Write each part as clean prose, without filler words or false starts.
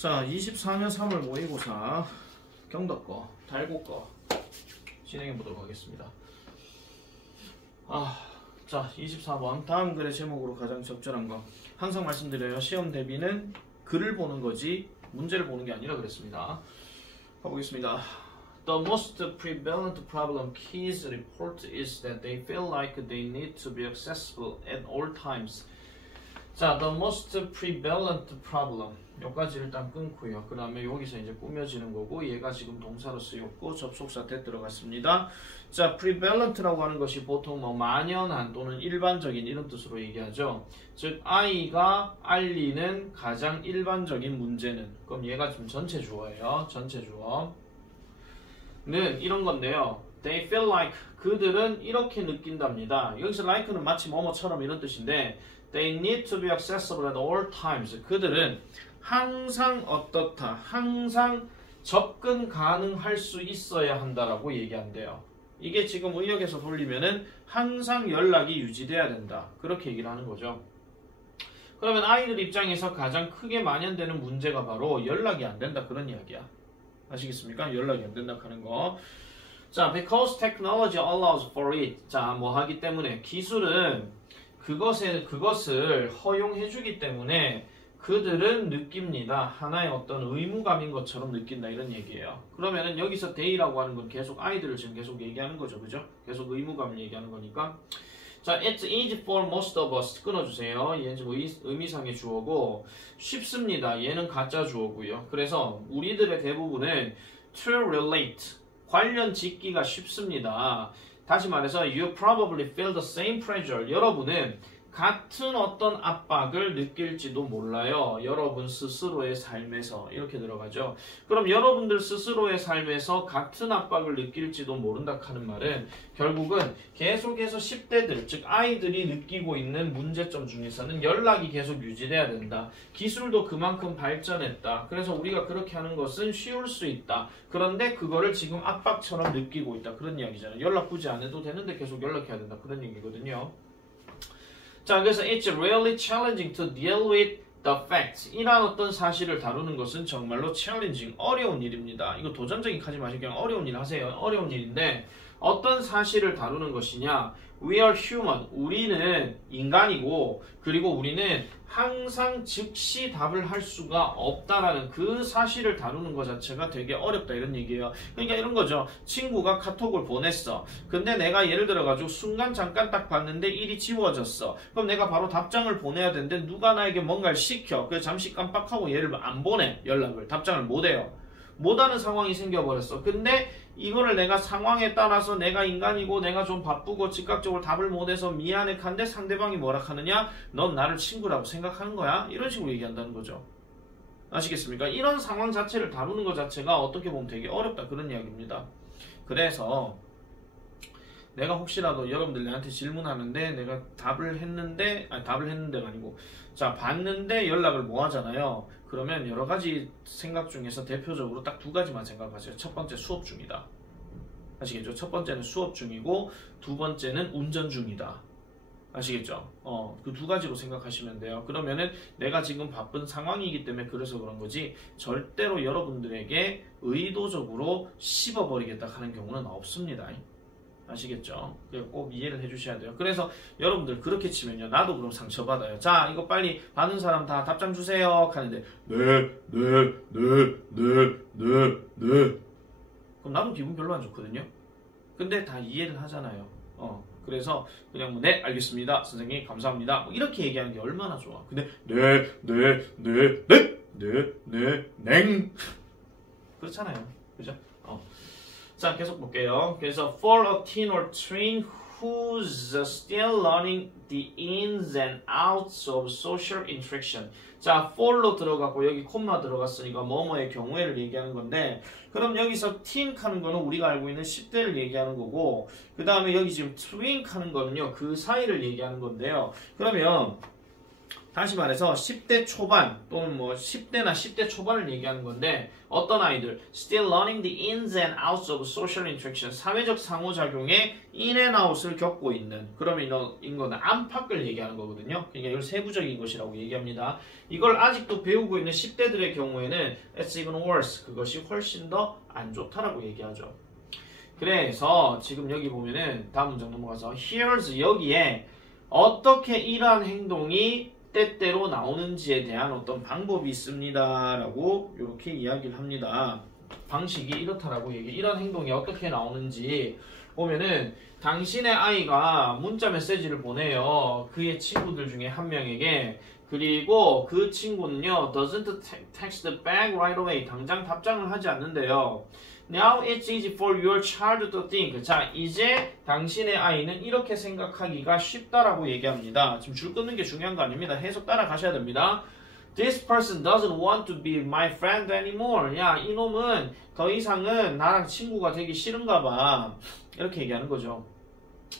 자, 24년 3월 모의고사 경덕거, 달고거 진행해 보도록 하겠습니다. 자, 24번 다음 글의 제목으로 가장 적절한 거. 항상 말씀드려요. 시험 대비는 글을 보는 거지 문제를 보는 게 아니라 그랬습니다. 가보겠습니다. The most prevalent problem kids report is that they feel like they need to be accessible at all times. 자, the most prevalent problem 여기까지 일단 끊고요. 그 다음에 여기서 이제 꾸며지는 거고 얘가 지금 동사로 쓰였고 접속사 대 들어갔습니다. 자, prevalent라고 하는 것이 보통 뭐 만연한 또는 일반적인 이런 뜻으로 얘기하죠. 즉 I가 알리는 가장 일반적인 문제는, 그럼 얘가 지금 전체 주어예요. 전체 주어 는 이런 건데요. They feel like, 그들은 이렇게 느낀답니다. 여기서 like는 마치 뭐뭐처럼 이런 뜻인데 They need to be accessible at all times. 그들은 항상 어떻다, 항상 접근 가능할 수 있어야 한다라고 얘기한대요. 이게 지금 의역에서 돌리면은 항상 연락이 유지돼야 된다, 그렇게 얘기를 하는 거죠. 그러면 아이들 입장에서 가장 크게 만연되는 문제가 바로 연락이 안 된다, 그런 이야기야. 아시겠습니까? 연락이 안 된다 하는 거. 자, because technology allows for it. 자, 뭐 하기 때문에, 기술은 그것을 허용해주기 때문에 그들은 느낍니다. 하나의 어떤 의무감인 것처럼 느낀다, 이런 얘기예요. 그러면은 여기서 they라고 하는 건 계속 아이들을 지금 계속 얘기하는 거죠, 그죠? 계속 의무감을 얘기하는 거니까. 자, it's easy for most of us. 끊어주세요. 얘는 뭐 의미상의 주어고, 쉽습니다. 얘는 가짜 주어고요. 그래서 우리들의 대부분은 to relate, 관련 짓기가 쉽습니다. 다시 말해서 you probably feel the same pressure. 여러분은 같은 어떤 압박을 느낄지도 몰라요. 여러분 스스로의 삶에서, 이렇게 들어가죠. 그럼 여러분들 스스로의 삶에서 같은 압박을 느낄지도 모른다 하는 말은 결국은 계속해서 10대들, 즉 아이들이 느끼고 있는 문제점 중에서는 연락이 계속 유지돼야 된다. 기술도 그만큼 발전했다. 그래서 우리가 그렇게 하는 것은 쉬울 수 있다. 그런데 그거를 지금 압박처럼 느끼고 있다, 그런 이야기잖아요. 연락 굳이 안 해도 되는데 계속 연락해야 된다, 그런 얘기거든요. 자, 그래서 it's really challenging to deal with the facts. 이런 어떤 사실을 다루는 것은 정말로 challenging, 어려운 일입니다. 이거 도전적인 하지 마시고 그냥 어려운 일 하세요. 어려운 일인데 어떤 사실을 다루는 것이냐? We are human. 우리는 인간이고, 그리고 우리는 항상 즉시 답을 할 수가 없다라는 그 사실을 다루는 것 자체가 되게 어렵다, 이런 얘기예요. 그러니까 이런 거죠. 친구가 카톡을 보냈어. 근데 내가 예를 들어가지고 순간 잠깐 딱 봤는데 일이 지워졌어. 그럼 내가 바로 답장을 보내야 되는데 누가 나에게 뭔가를 시켜. 그래서 잠시 깜빡하고 얘를 안 보내. 연락을, 답장을 못 해요. 못하는 상황이 생겨버렸어. 근데 이거를 내가 상황에 따라서 내가 인간이고 내가 좀 바쁘고 즉각적으로 답을 못해서 미안해 한데 상대방이 뭐라 하느냐? 넌 나를 친구라고 생각하는 거야? 이런 식으로 얘기한다는 거죠. 아시겠습니까? 이런 상황 자체를 다루는 것 자체가 어떻게 보면 되게 어렵다, 그런 이야기입니다. 그래서 내가 혹시라도 여러분들 나한테 질문하는데 내가 답을 했는데가 아니고, 자, 봤는데 연락을 못 하잖아요. 그러면 여러 가지 생각 중에서 대표적으로 딱 두 가지만 생각하세요. 첫 번째, 수업 중이다. 아시겠죠? 첫 번째는 수업 중이고 두 번째는 운전 중이다. 아시겠죠? 그 두 가지로 생각하시면 돼요. 그러면은 내가 지금 바쁜 상황이기 때문에 그래서 그런 거지 절대로 여러분들에게 의도적으로 씹어버리겠다 하는 경우는 없습니다. 아시겠죠? 꼭 이해를 해주셔야 돼요. 그래서 여러분들 그렇게 치면요, 나도 그럼 상처받아요. 자, 이거 빨리 받은 사람 다 답장 주세요 하는데 네. 그럼 나도 기분 별로 안 좋거든요. 근데 다 이해를 하잖아요. 그래서 그냥 뭐 네, 알겠습니다, 선생님 감사합니다, 뭐 이렇게 얘기하는 게 얼마나 좋아. 근데 냉 그렇잖아요. 그죠? 자, 계속 볼게요. 그래서 for a teen or tween who's still learning the ins and outs of social interaction. 자, for로 들어갔고 여기 콤마 들어갔으니까 뭐뭐의 경우에를 얘기하는 건데, 그럼 여기서 teen 하는 거는 우리가 알고 있는 10대를 얘기하는 거고, 그 다음에 여기 지금 tween 하는 거는요 그 사이를 얘기하는 건데요. 그러면 다시 말해서 10대 초반 또는 뭐 10대나 10대 초반을 얘기하는 건데 어떤 아이들 still learning the ins and outs of social interaction 사회적 상호작용의 in and out을 겪고 있는 그러면 이거는 안팎을 얘기하는 거거든요. 그러니까 이걸 세부적인 것이라고 얘기합니다. 이걸 아직도 배우고 있는 10대들의 경우에는 it's even worse 그것이 훨씬 더 안 좋다라고 얘기하죠. 그래서 지금 여기 보면은 다음 문장 넘어가서 here's 여기에 어떻게 이러한 행동이 때때로 나오는지에 대한 어떤 방법이 있습니다 라고 이렇게 이야기를 합니다. 방식이 이렇다라고 이런 행동이 어떻게 나오는지 보면은 당신의 아이가 문자 메시지를 보내요. 그의 친구들 중에 한 명에게. 그리고 그 친구는요 doesn't text back right away 당장 답장을 하지 않는데요. Now it's easy for your child to think. 자, 이제 당신의 아이는 이렇게 생각하기가 쉽다라고 얘기합니다. 지금 줄 끊는 게 중요한 거 아닙니다. 해석 따라가셔야 됩니다. This person doesn't want to be my friend anymore. 야, 이놈은 더 이상은 나랑 친구가 되기 싫은가 봐. 이렇게 얘기하는 거죠.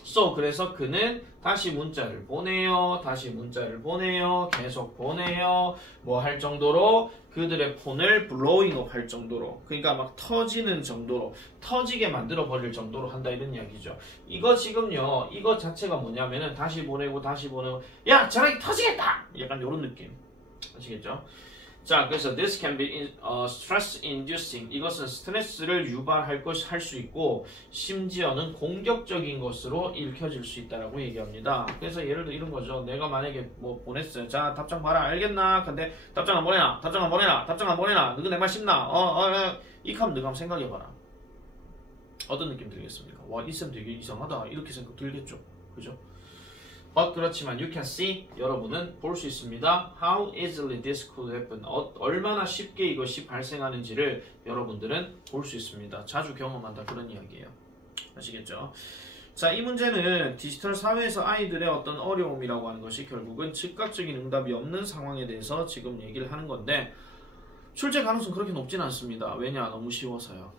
So, 그래서 그는 다시 문자를 보내요. 다시 문자를 보내요. 계속 보내요. 뭐 할 정도로 그들의 폰을 blowing up 할 정도로 그러니까 막 터지는 정도로 터지게 만들어 버릴 정도로 한다 이런 이야기죠. 이거 지금요. 이거 자체가 뭐냐면은 다시 보내고 야 전화기 터지겠다! 약간 이런 느낌. 아시겠죠? 자, 그래서 this can be stress inducing. 이것은 스트레스를 유발할 할 수 있고 심지어는 공격적인 것으로 읽혀질 수 있다라고 얘기합니다. 그래서 예를 들어 이런 거죠. 내가 만약에 뭐 보냈어요. 자, 답장 봐라. 알겠나? 근데 답장 안 보내나? 너가 내 말 씹나? 이캄 느감 생각해봐라. 어떤 느낌 들겠습니까? 와, 이 쌤 되게 이상하다. 이렇게 생각 들겠죠. 그죠? 그렇지만 you can see 여러분은 볼 수 있습니다. How easily this could happen. 얼마나 쉽게 이것이 발생하는지를 여러분들은 볼 수 있습니다. 자주 경험한다 그런 이야기예요. 아시겠죠? 자, 이 문제는 디지털 사회에서 아이들의 어떤 어려움이라고 하는 것이 결국은 즉각적인 응답이 없는 상황에 대해서 지금 얘기를 하는 건데 출제 가능성 그렇게 높진 않습니다. 왜냐? 너무 쉬워서요.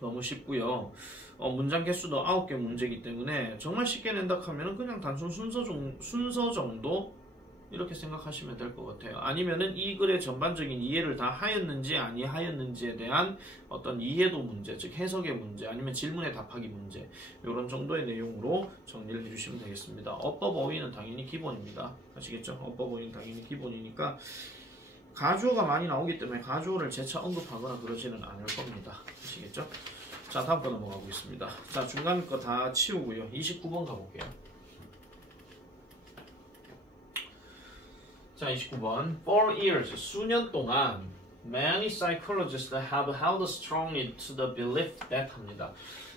너무 쉽고요. 문장 개수도 9개 문제이기 때문에 정말 쉽게 낸다 하면 그냥 단순 순서 정도 이렇게 생각하시면 될 것 같아요. 아니면은 이 글의 전반적인 이해를 다 하였는지 아니하였는지에 대한 어떤 이해도 문제, 즉 해석의 문제, 아니면 질문에 답하기 문제 이런 정도의 내용으로 정리를 해주시면 되겠습니다. 어법 어휘는 당연히 기본입니다. 아시겠죠? 어법 어휘는 당연히 기본이니까 가주어가 많이 나오기 때문에 가주어를 재차 언급하거나 그러지는 않을 겁니다. 아시겠죠? 자, 다음 거 넘어가고 있습니다. 자, 중간 거 다 치우고요. 29번 가볼게요. 자, 29번. For years, 수년 동안 many psychologists have held strongly to the belief that 합니다.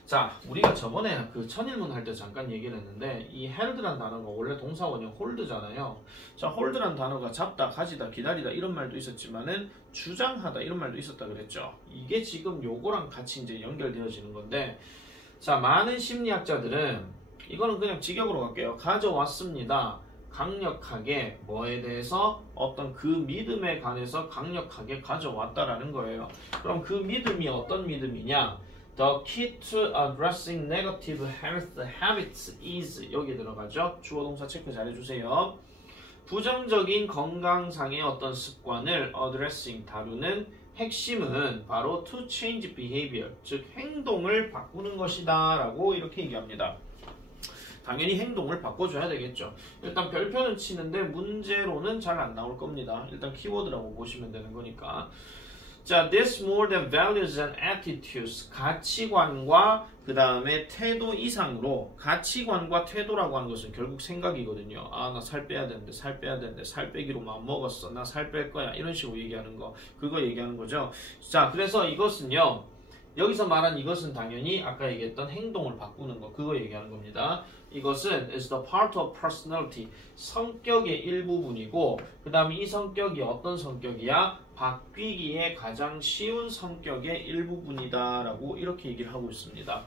자, 우리가 저번에 그 천일문 할 때 잠깐 얘기를 했는데 이 held란 단어가 원래 동사원이 hold잖아요. 자, hold란 단어가 잡다, 가지다, 기다리다 이런 말도 있었지만은 주장하다 이런 말도 있었다 그랬죠. 이게 지금 요거랑 같이 이제 연결되어지는 건데 자, 많은 심리학자들은 이거는 그냥 직역으로 갈게요. 가져왔습니다. 강력하게 뭐에 대해서 어떤 그 믿음에 관해서 강력하게 가져왔다라는 거예요. 그럼 그 믿음이 어떤 믿음이냐? The key to addressing negative health habits is 여기 들어가죠. 주어 동사 체크 잘해주세요. 부정적인 건강상의 어떤 습관을 addressing 다루는 핵심은 바로 to change behavior 즉 행동을 바꾸는 것이다 라고 이렇게 얘기합니다. 당연히 행동을 바꿔줘야 되겠죠. 일단 별표는 치는데 문제로는 잘 안 나올 겁니다. 일단 키워드라고 보시면 되는 거니까. 자, this more than values and attitudes 가치관과 그 다음에 태도 이상으로 가치관과 태도라고 하는 것은 결국 생각이거든요. 아, 나 살 빼야 되는데 살 빼기로 마음 먹었어. 나 살 뺄 거야. 이런 식으로 얘기하는 거 그거 얘기하는 거죠. 자, 그래서 이것은요. 여기서 말한 이것은 당연히 아까 얘기했던 행동을 바꾸는 거 그거 얘기하는 겁니다. 이것은 is the part of personality 성격의 일부분이고 그 다음에 이 성격이 어떤 성격이야? 바뀌기에 가장 쉬운 성격의 일부분이다 라고 이렇게 얘기를 하고 있습니다.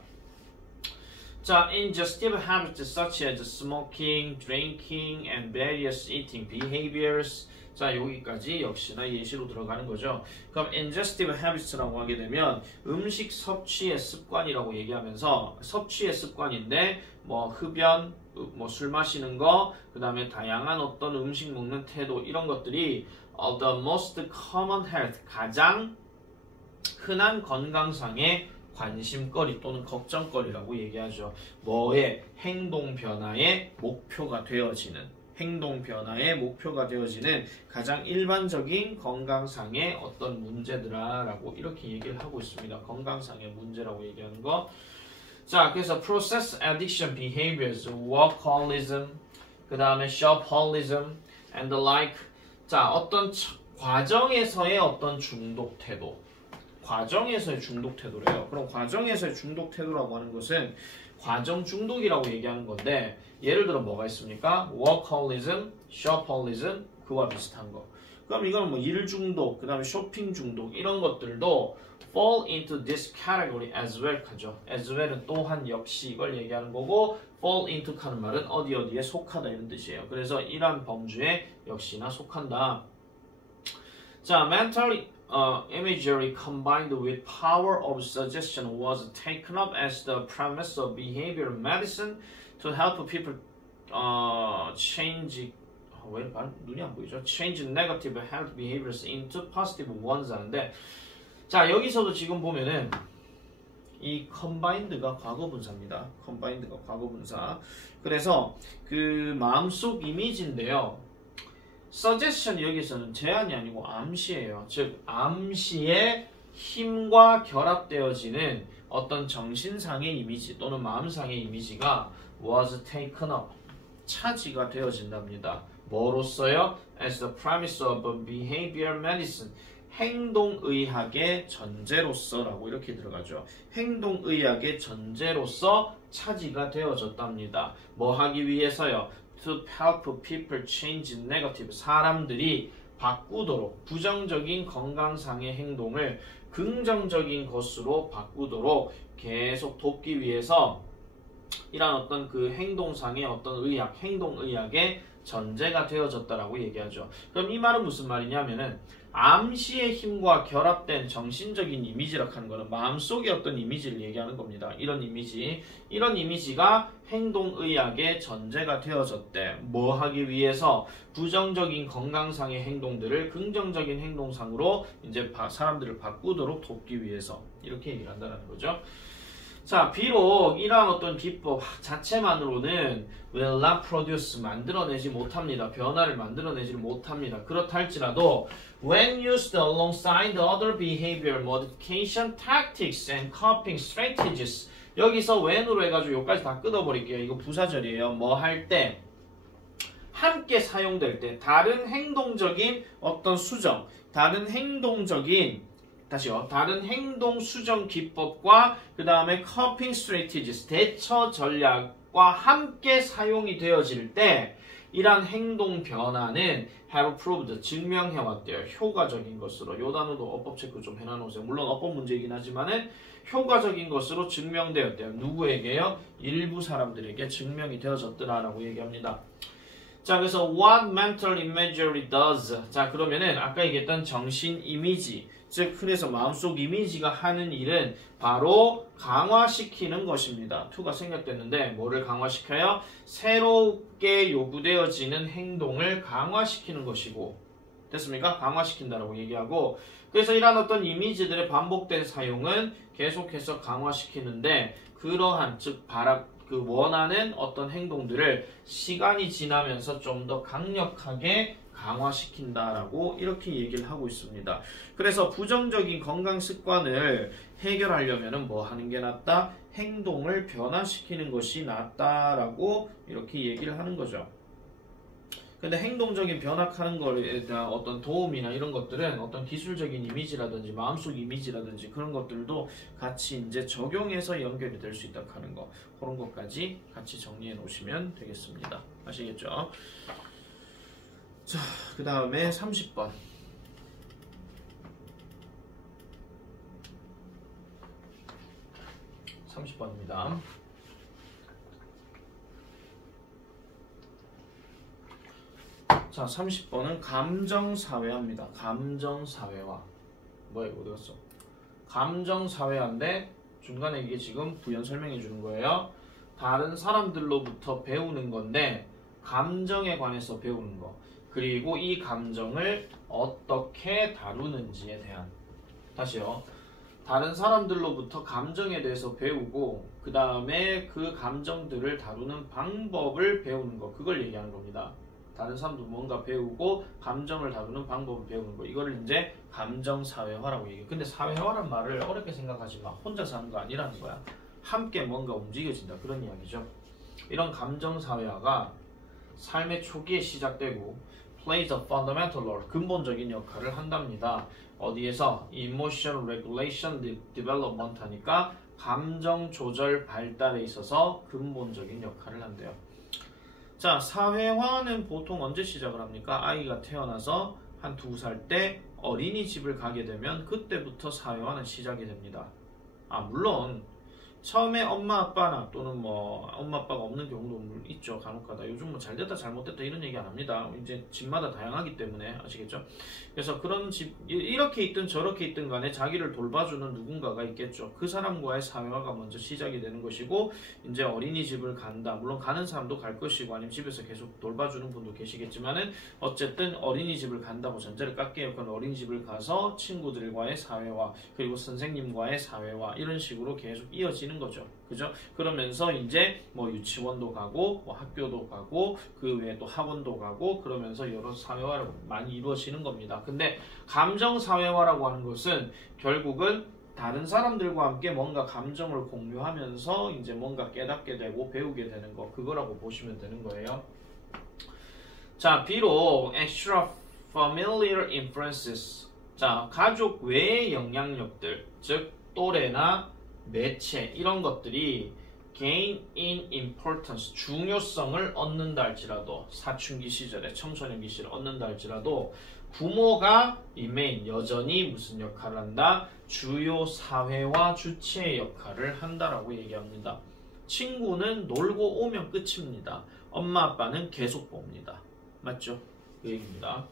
자, ingestive habits such as smoking, drinking, and various eating behaviors 자, 여기까지 역시나 예시로 들어가는 거죠. 그럼 ingestive habits라고 하게 되면 음식 섭취의 습관이라고 얘기하면서 섭취의 습관인데 뭐 흡연, 뭐 술 마시는 거, 그 다음에 다양한 어떤 음식 먹는 태도 이런 것들이 the most common health 가장 흔한 건강상의 관심거리 또는 걱정거리라고 얘기하죠. 뭐의 행동 변화의 목표가 되어지는 가장 일반적인 건강상의 어떤 문제들아라고 이렇게 얘기를 하고 있습니다. 건강상의 문제라고 얘기하는 거. 자, 그래서 process addiction behaviors, workaholism, 그 다음에 shopaholism, and the like. 자, 어떤 과정에서의 어떤 중독 태도. 과정에서의 중독 태도래요. 그럼 과정에서의 중독 태도라고 하는 것은 과정 중독이라고 얘기하는 건데 예를 들어 뭐가 있습니까? workaholism, shopaholism 그와 비슷한 거. 그럼 이거는 뭐 일 중독, 그 다음에 쇼핑 중독 이런 것들도 fall into this category as well 하죠. as well은 또한 역시 이걸 얘기하는 거고 fall into 하는 말은 어디에 속하다 이런 뜻이에요. 그래서 이러한 범주에 역시나 속한다. 자, mental imagery combined with power of suggestion was taken up as the premise of behavioral medicine to help people change 왜 눈이 안 보이죠? change negative health behaviors into positive ones 하는데 자 여기서도 지금 보면은 이 combined가 과거분사입니다. combined가 과거분사. 그래서 그 마음속 이미지인데요. suggestion 여기서는 제안이 아니고 암시예요. 즉 암시의 힘과 결합되어지는 어떤 정신상의 이미지 또는 마음상의 이미지가 was taken up 차지가 되어진답니다. 뭐로써요? As the premise of behavioral medicine 행동의학의 전제로서라고 이렇게 들어가죠. 행동의학의 전제로서 차지가 되어졌답니다. 뭐 하기 위해서요? To help people change negative 사람들이 바꾸도록 부정적인 건강상의 행동을 긍정적인 것으로 바꾸도록 계속 돕기 위해서 이런 어떤 그 행동상의 어떤 의학, 행동의학의 전제가 되어졌다라고 얘기하죠. 그럼 이 말은 무슨 말이냐면은 암시의 힘과 결합된 정신적인 이미지라고 하는 거는 마음속의 어떤 이미지를 얘기하는 겁니다. 이런 이미지가 행동의학의 전제가 되어졌대. 뭐 하기 위해서? 부정적인 건강상의 행동들을 긍정적인 행동상으로 이제 사람들을 바꾸도록 돕기 위해서 이렇게 얘기를 한다는 거죠. 자, 비록 이러한 어떤 기법 자체만으로는 will not produce 만들어내지 못합니다. 변화를 만들어내지 못합니다. 그렇다 할지라도 when used alongside other behavior modification tactics and coping strategies 여기서 when으로 해가지고 여기까지 다 끊어버릴게요. 이거 부사절이에요. 뭐 할 때 함께 사용될 때 다른 행동적인 어떤 수정 다른 행동 수정 기법과 그 다음에 coping strategies 대처 전략과 함께 사용이 되어질 때 이러한 행동 변화는 have proved 증명해왔대요. 효과적인 것으로 요 단어도 어법 체크 좀 해놔놓으세요. 물론 어법 문제이긴 하지만은 효과적인 것으로 증명되었대요. 누구에게요? 일부 사람들에게 증명이 되어졌더라라고 얘기합니다. 자, 그래서 what mental imagery does. 자, 그러면은 아까 얘기했던 정신 이미지, 즉 그래서 마음속 이미지가 하는 일은 바로 강화시키는 것입니다. to가 생략됐는데 뭐를 강화시켜요? 새롭게 요구되어지는 행동을 강화시키는 것이고 됐습니까? 강화시킨다라고 얘기하고 그래서 이러한 어떤 이미지들의 반복된 사용은 계속해서 강화시키는데 그러한 즉 원하는 어떤 행동들을 시간이 지나면서 좀 더 강력하게 강화시킨다라고 이렇게 얘기를 하고 있습니다. 그래서 부정적인 건강 습관을 해결하려면 뭐 하는 게 낫다? 행동을 변화시키는 것이 낫다라고 이렇게 얘기를 하는 거죠. 근데 행동적인 변화하는 거에 대한 어떤 도움이나 이런 것들은 어떤 기술적인 이미지라든지 마음속 이미지라든지 그런 것들도 같이 이제 적용해서 연결이 될 수 있다 하는 거 그런 것까지 같이 정리해 놓으시면 되겠습니다. 아시겠죠? 자, 그 다음에 30번. 30번입니다. 자, 30번은 감정사회화입니다. 감정사회화. 뭐야, 이거 어디 갔어? 감정사회화인데 중간에 이게 지금 부연 설명해 주는 거예요. 다른 사람들로부터 배우는 건데 감정에 관해서 배우는 거. 그리고 이 감정을 어떻게 다루는지에 대한. 다시요. 다른 사람들로부터 감정에 대해서 배우고 그 다음에 그 감정들을 다루는 방법을 배우는 거. 그걸 얘기하는 겁니다. 다른 사람도 뭔가 배우고 감정을 다루는 방법을 배우는 거. 이거를 이제 감정사회화라고 얘기해요. 근데 사회화란 말을 어렵게 생각하지 마. 혼자서 하는 거 아니라는 거야. 함께 뭔가 움직여진다. 그런 이야기죠. 이런 감정사회화가 삶의 초기에 시작되고 plays a fundamental role. 근본적인 역할을 한답니다. 어디에서? Emotion Regulation Development 하니까 감정 조절 발달에 있어서 근본적인 역할을 한대요. 자, 사회화는 보통 언제 시작을 합니까? 아이가 태어나서 한 2살 때 어린이집을 가게 되면 그때부터 사회화는 시작이 됩니다. 물론 처음에 엄마 아빠나 또는 뭐 엄마 아빠가 없는 경우도 있죠. 간혹가다. 요즘 뭐 잘됐다 잘못됐다 이런 얘기 안 합니다. 이제 집마다 다양하기 때문에 아시겠죠? 그래서 그런 집 이렇게 있든 저렇게 있든 간에 자기를 돌봐주는 누군가가 있겠죠. 그 사람과의 사회화가 먼저 시작이 되는 것이고 이제 어린이집을 간다. 물론 가는 사람도 갈 것이고 아니면 집에서 계속 돌봐주는 분도 계시겠지만은 어쨌든 어린이집을 간다고 전제를 깎게요. 그럼 어린이집을 가서 친구들과의 사회화 그리고 선생님과의 사회화 이런 식으로 계속 이어지는 거죠. 그죠? 그러면서 이제 뭐 유치원도 가고 뭐 학교도 가고 그 외에 또 학원도 가고 그러면서 여러 사회화가 많이 이루어지는 겁니다. 근데 감정 사회화라고 하는 것은 결국은 다른 사람들과 함께 뭔가 감정을 공유하면서 이제 뭔가 깨닫게 되고 배우게 되는 거 그거라고 보시면 되는 거예요. 자, 비록 extra familiar influences 자, 가족 외의 영향력들 즉 또래나 매체 이런 것들이 gain in importance 중요성을 얻는다 할지라도 사춘기 시절에 청소년기 시절에 얻는다 할지라도 부모가 remain 여전히 무슨 역할을 한다? 주요 사회화 주체의 역할을 한다라고 얘기합니다. 친구는 놀고 오면 끝입니다. 엄마 아빠는 계속 봅니다. 맞죠? 그 얘기입니다.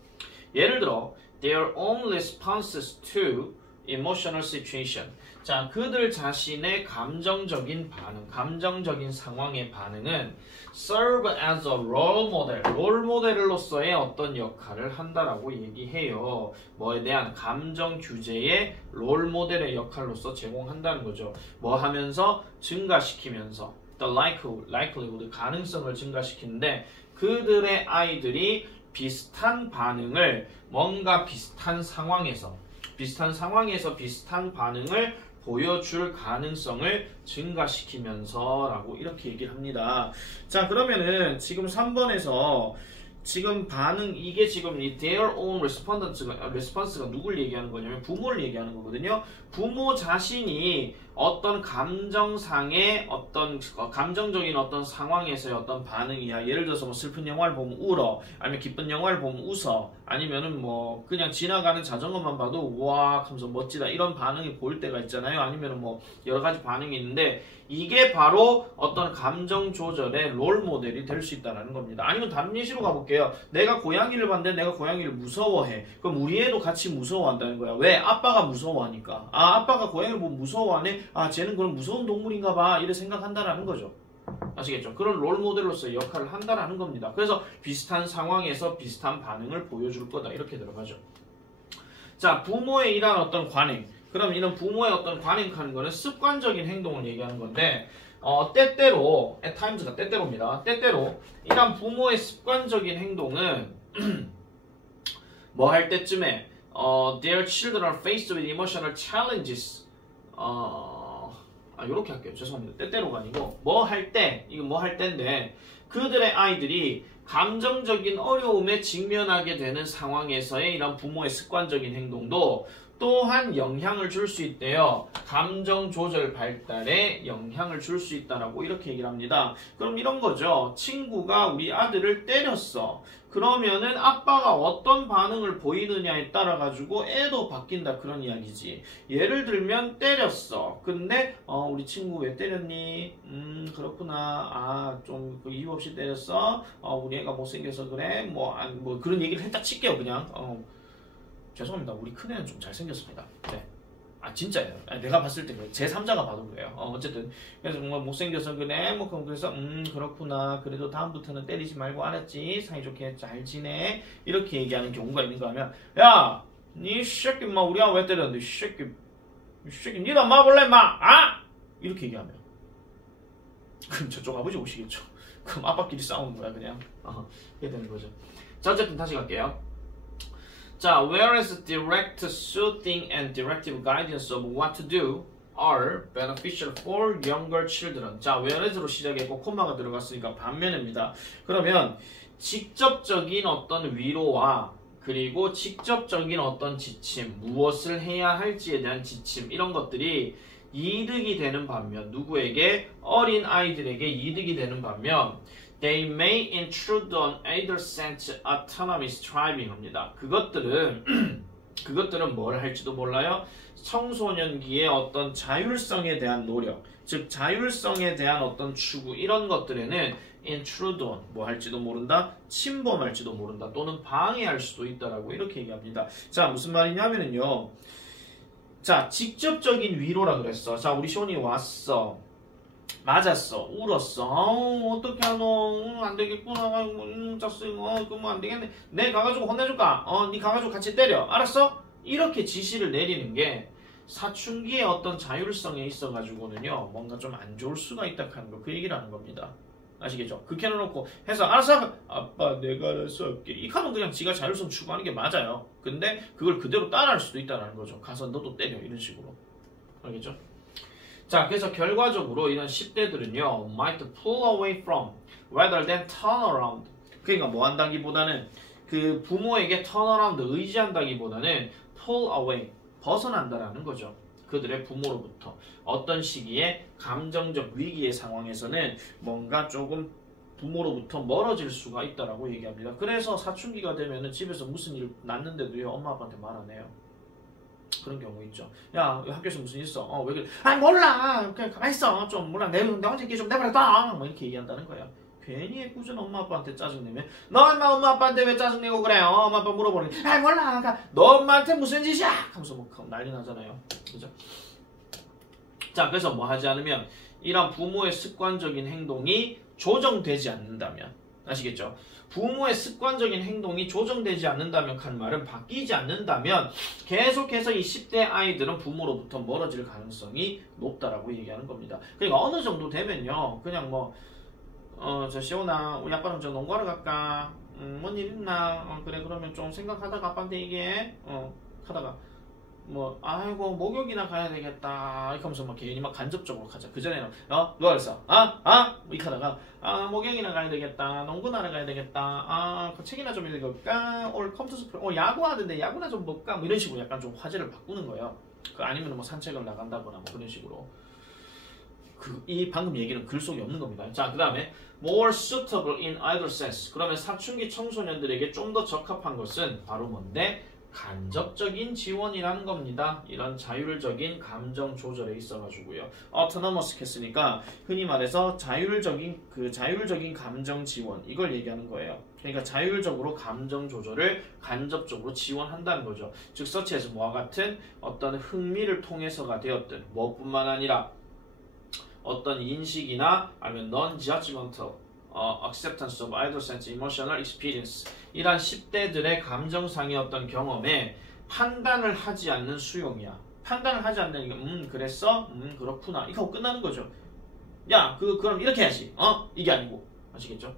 예를 들어 their own responses to emotional situation 자, 그들 자신의 감정적인 반응, 감정적인 상황의 반응은 serve as a role model, 롤 모델로서의 어떤 역할을 한다라고 얘기해요. 뭐에 대한 감정 규제의 롤 모델의 역할로서 제공한다는 거죠. 뭐 하면서? 증가시키면서 the likelihood, 가능성을 증가시키는데 그들의 아이들이 비슷한 반응을 뭔가 비슷한 상황에서 비슷한 반응을 보여줄 가능성을 증가시키면서 라고 이렇게 얘기를 합니다. 자, 그러면은 지금 3번에서 지금 반응 이게 지금 이 their own response가 누굴 얘기하는 거냐면 부모를 얘기하는 거거든요. 부모 자신이 어떤 감정상의 어떤 감정적인 어떤 상황에서의 어떤 반응이야. 예를 들어서 뭐 슬픈 영화를 보면 울어, 아니면 기쁜 영화를 보면 웃어, 아니면은 뭐 그냥 지나가는 자전거만 봐도 와 하면서 멋지다 이런 반응이 보일 때가 있잖아요. 아니면은 뭐 여러 가지 반응이 있는데 이게 바로 어떤 감정 조절의 롤 모델이 될 수 있다는 겁니다. 아니면 다른 예시로 가볼게요. 내가 고양이를 봤는데 내가 고양이를 무서워해. 그럼 우리 애도 같이 무서워한다는 거야. 왜? 아빠가 무서워하니까. 아빠가 고양이를 보면 무서워하네. 쟤는 그럼 무서운 동물인가 봐. 이렇게 생각한다라는 거죠. 아시겠죠? 그런 롤 모델로서의 역할을 한다라는 겁니다. 그래서 비슷한 상황에서 비슷한 반응을 보여줄 거다. 이렇게 들어가죠. 자, 부모의 이러한 어떤 관행. 그럼 이런 부모의 어떤 관행하는 거는 습관적인 행동을 얘기하는 건데 때때로 at times가 때때로입니다. 때때로 이런 부모의 습관적인 행동은 뭐 할 때쯤에 their children are faced with emotional challenges 요렇게 할게요. 죄송합니다. 때때로가 아니고 뭐 할 때 이거 뭐 할 때인데 그들의 아이들이 감정적인 어려움에 직면하게 되는 상황에서의 이런 부모의 습관적인 행동도 또한 영향을 줄 수 있대요. 감정 조절 발달에 영향을 줄 수 있다라고 이렇게 얘기를 합니다. 그럼 이런 거죠. 친구가 우리 아들을 때렸어. 그러면은 아빠가 어떤 반응을 보이느냐에 따라 가지고 애도 바뀐다 그런 이야기지. 예를 들면 때렸어. 근데 우리 친구 왜 때렸니? 그렇구나. 좀 이유 없이 때렸어. 우리 애가 못생겨서 그래. 뭐 그런 얘기를 했다 칠게요. 그냥. 죄송합니다. 우리 큰애는 좀 잘생겼습니다. 네. 진짜예요. 내가 봤을 때 그래. 제3자가 봐도 그래요. 어쨌든 그래서 뭐 못생겨서 그래. 뭐 그래서 그렇구나. 그래도 다음부터는 때리지 말고 알았지. 사이좋게 잘 지내. 이렇게 얘기하는 경우가 있는가 하면 야, 니 새끼 마 우리 아왜 때렸는데 이 새끼 니도 엄마 볼래 마 아? 이렇게 얘기하면 그럼 저쪽 아버지 오시겠죠. 그럼 아빠끼리 싸우는 거야 그냥. 이렇게 되는 거죠. 자 어쨌든 다시 갈게요. 자, whereas direct soothing and directive guidance of what to do are beneficial for younger children. 자, whereas로 시작했고 콤마가 들어갔으니까 반면입니다. 그러면 직접적인 어떤 위로와 그리고 직접적인 어떤 지침, 무엇을 해야 할지에 대한 지침 이런 것들이 이득이 되는 반면 누구에게? 어린 아이들에게 이득이 되는 반면 They may intrude on adolescent autonomy striving 합니다. 그것들은 뭘 할지도 몰라요. 청소년기의 어떤 자율성에 대한 노력, 즉 자율성에 대한 어떤 추구 이런 것들에는 intrude on 뭐 할지도 모른다, 침범할지도 모른다, 또는 방해할 수도 있다라고 이렇게 얘기합니다. 자 무슨 말이냐면은요. 자 직접적인 위로라 그랬어. 자 우리 시온이 왔어. 맞았어. 울었어. 어떻게 하노? 안 되겠구나. 짰어. 그럼 안 되겠네. 내 가가지고 혼내줄까? 니 가가지고 같이 때려. 알았어? 이렇게 지시를 내리는 게 사춘기의 어떤 자율성에 있어가지고는요. 뭔가 좀 안 좋을 수가 있다 하는 거. 그 얘기를 하는 겁니다. 아시겠죠? 그렇게 해놓고 해서 알았어. 아빠 내가 알아서 할게. 이 카는 그냥 지가 자율성 추구하는 게 맞아요. 근데 그걸 그대로 따라할 수도 있다는 거죠. 가서 너도 때려. 이런 식으로. 알겠죠? 자, 그래서 결과적으로 이런 10대들은요, might pull away from rather than turn around. 그러니까 뭐 한다기보다는 그 부모에게 turn around 의지한다기보다는 pull away 벗어난다라는 거죠. 그들의 부모로부터 어떤 시기에 감정적 위기의 상황에서는 뭔가 조금 부모로부터 멀어질 수가 있다라고 얘기합니다. 그래서 사춘기가 되면은 집에서 무슨 일 났는데도요, 엄마 아빠한테 말 안 해요. 그런 경우 있죠. 야, 학교에서 무슨 일 있어? 왜 그래? 몰라. 그냥 가만히 있어. 좀 몰라. 내 혼자 있기 좀 내버려둬. 뭐 이렇게 얘기한다는 거야. 괜히 애꿎은 엄마 아빠한테 짜증내면 너 인마 엄마 아빠한테 왜 짜증내고 그래요? 엄마 아빠 물어보니 몰라. 너 엄마한테 무슨 짓이야? 하면서 뭐 난리 나잖아요. 그죠? 자, 그래서 뭐 하지 않으면 이런 부모의 습관적인 행동이 조정되지 않는다면 아시겠죠? 부모의 습관적인 행동이 조정되지 않는다면 한 말은 바뀌지 않는다면 계속해서 이 10대 아이들은 부모로부터 멀어질 가능성이 높다라고 얘기하는 겁니다. 그러니까 어느 정도 되면요. 그냥 뭐 저 시온아 우리 아빠랑 저 농구하러 갈까? 뭔 일 있나? 그래 그러면 좀 생각하다가 아빠한테 얘기해. 하다가 뭐 아이고 목욕이나 가야 되겠다 이렇게 하면서 막 괜히 막 간접적으로 가자. 그전에는 누가 그랬어? 뭐 이렇게 하다가 목욕이나 가야 되겠다, 농구나 가야 되겠다, 그 책이나 좀 읽을까, 오늘 컴퓨터 스프레 야구하는데 야구나 좀 볼까, 뭐 이런 식으로 약간 좀 화제를 바꾸는 거예요. 아니면 뭐 산책을 나간다거나 뭐 그런 식으로. 이 방금 얘기는 글 속에 없는 겁니다. 자, 그 다음에 more suitable in adolescence. 그러면 사춘기 청소년들에게 좀 더 적합한 것은 바로 뭔데? 간접적인 지원이라는 겁니다. 이런 자율적인 감정 조절에 있어가지고요. autonomous 했으니까 흔히 말해서 자율적인 감정 지원 이걸 얘기하는 거예요. 그러니까 자율적으로 감정 조절을 간접적으로 지원한다는 거죠. 즉 서치에서 뭐와 같은 어떤 흥미를 통해서가 되었든 무엇뿐만 아니라 어떤 인식이나 아니면 non-judgmental acceptance of adolescent emotional experience 이란 10대들의 감정상의 어떤 경험에 판단을 하지 않는 수용이야. 판단을 하지 않는 게 그랬어? 그렇구나. 이거 하고 끝나는 거죠. 야, 그럼 이렇게 해야지. 이게 아니고. 아시겠죠?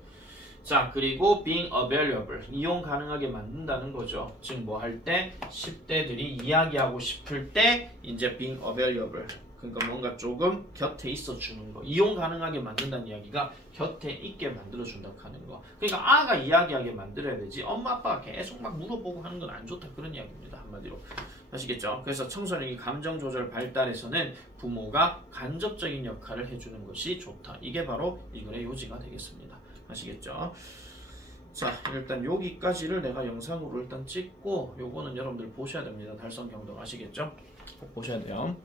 자, 그리고 being available. 이용 가능하게 만든다는 거죠. 즉 뭐 할 때 10대들이 이야기하고 싶을 때 이제 being available. 그러니까 뭔가 조금 곁에 있어주는 거. 이용 가능하게 만든다는 이야기가 곁에 있게 만들어준다고 하는 거. 그러니까 아가 이야기하게 만들어야 되지 엄마 아빠가 계속 막 물어보고 하는 건 안 좋다. 그런 이야기입니다. 한마디로. 아시겠죠? 그래서 청소년이 감정조절 발달에서는 부모가 간접적인 역할을 해주는 것이 좋다. 이게 바로 이 글의 요지가 되겠습니다. 아시겠죠? 자, 일단 여기까지를 내가 영상으로 일단 찍고 요거는 여러분들 보셔야 됩니다. 달성 경동 아시겠죠? 꼭 보셔야 돼요.